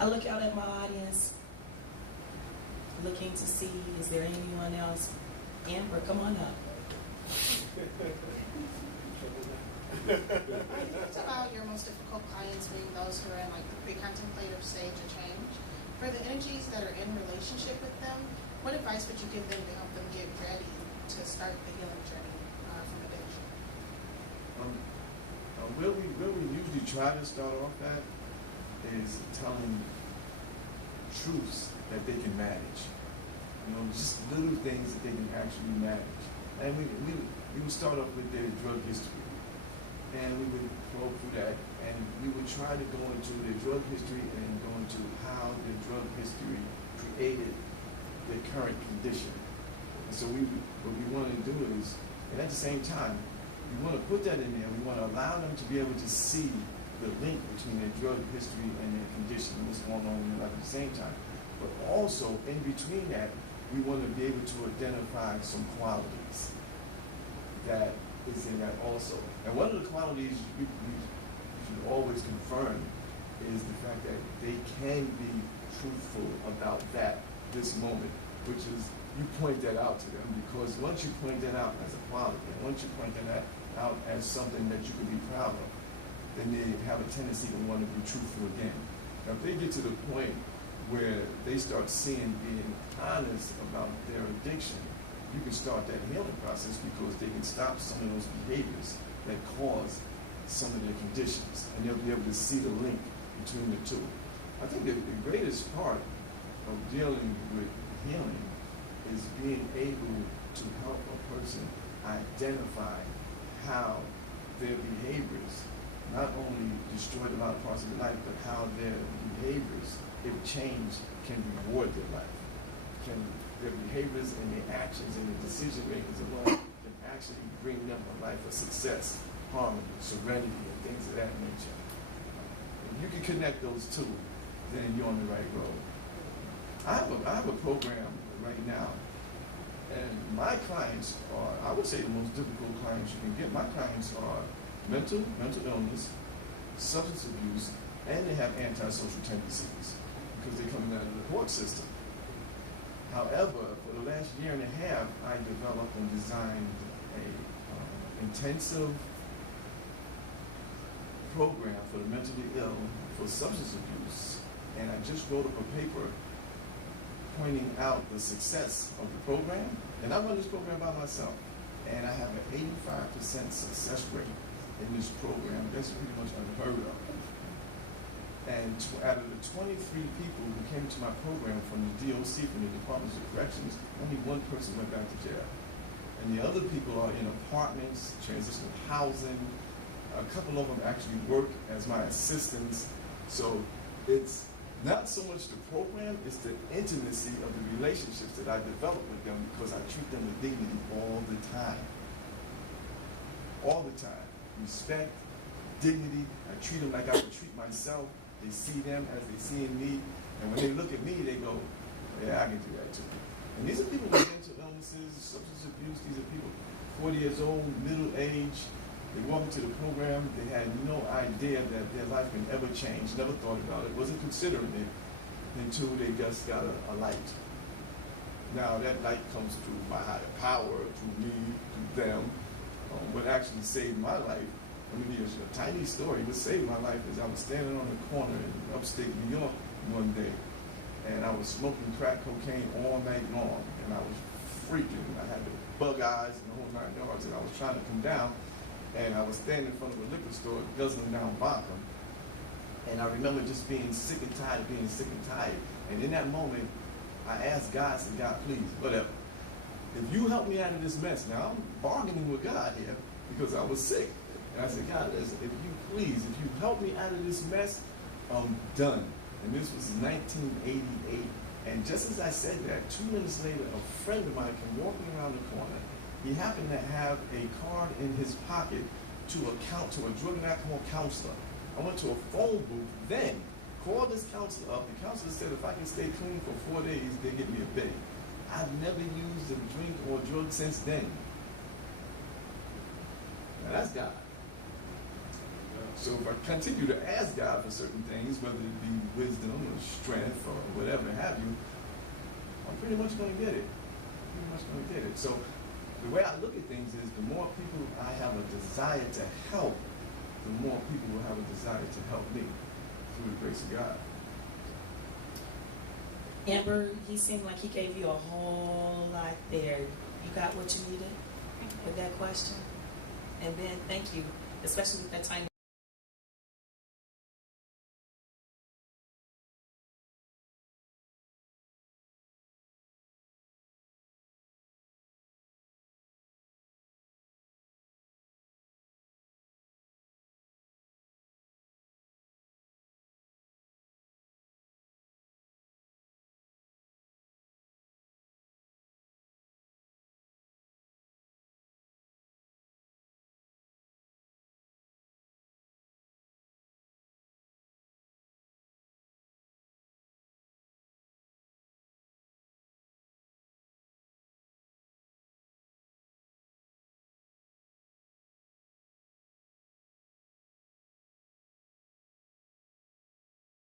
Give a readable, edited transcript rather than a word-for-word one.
I look out at my audience, looking to see, is there anyone else? Amber, come on up. It's about your most difficult clients being those who are in like the pre-contemplative stage of change. For the energies that are in relationship with them, what advice would you give them to help them get ready to start the healing journey from addiction? Where we usually try to start off at is telling truths that they can manage. You know, just little things that they can actually manage. And we would start off with their drug history. And we would go through that, and we would try to go into their drug history and go into how their drug history created their current condition. And so what we want to do is, and at the same time, we want to put that in there. We want to allow them to be able to see the link between their drug history and their condition and what's going on in their life at the same time. But also, in between that, we want to be able to identify some qualities that is in that also. And one of the qualities we should always confirm is the fact that they can be truthful about this moment, which is you point that out to them, because once you point that out as a quality, and once you point that out as something that you can be proud of, then they have a tendency to want to be truthful again. Now, if they get to the point where they start seeing being honest about their addiction, you can start that healing process, because they can stop some of those behaviors that cause some of their conditions, and they'll be able to see the link between the two. I think the greatest part of dealing with healing is being able to help a person identify how their behaviors not only destroyed a lot of parts of their life, but how their behaviors, if changed, can reward their life. Their behaviors and their actions and their decision makings alone can actually bring them a life of success, harmony, serenity, and things of that nature. If you can connect those two, then you're on the right road. I have a program right now, and my clients are, I would say, the most difficult clients you can get. My clients are mental illness, substance abuse, and they have antisocial tendencies because they're coming out of the court system. However, for the last year and a half, I developed and designed a intensive program for the mentally ill for substance abuse, and I just wrote up a paper pointing out the success of the program. And I run this program by myself, and I have an 85% success rate in this program. That's pretty much unheard of. And out of the 23 people who came to my program from the DOC, from the Departments of Corrections, only one person went back to jail. And the other people are in apartments, transitional housing. A couple of them actually work as my assistants. So it's not so much the program, it's the intimacy of the relationships that I develop with them, because I treat them with dignity all the time. All the time. Respect, dignity. I treat them like I would treat myself. They see them as they see me, and when they look at me, they go, yeah, I can do that too. And these are people with mental illnesses, substance abuse. These are people 40 years old, middle age. They walk into the program, they had no idea that their life can ever change, never thought about it, wasn't considering it until they just got a light. Now that light comes through my higher power, through me, through them. What actually saved my life, let me give you a tiny story. What saved my life is I was standing on the corner in upstate New York one day, and I was smoking crack cocaine all night long, and I was freaking. I had the bug eyes and the whole 9 yards, and I was trying to come down, and I was standing in front of a liquor store guzzling down vodka. And I remember just being sick and tired of being sick and tired. And in that moment, I asked God, I said, God, please, whatever. If you help me out of this mess, now I'm bargaining with God here because I was sick. And I said, God, if you please, if you help me out of this mess, I'm done. And this was 1988. And just as I said that, 2 minutes later, a friend of mine came walking around the corner. He happened to have a card in his pocket to a drug and alcohol counselor. I went to a phone booth, then called this counselor up. The counselor said if I can stay clean for 4 days, they give me a bid. I've never used a drink or drug since then. Now that's God. So if I continue to ask God for certain things, whether it be wisdom or strength or whatever have you, I'm pretty much going to get it. Pretty much going to get it. So the way I look at things is the more people I have a desire to help, the more people will have a desire to help me through the grace of God. Amber, he seemed like he gave you a whole lot there. You got what you needed with that question? And then thank you, especially with that time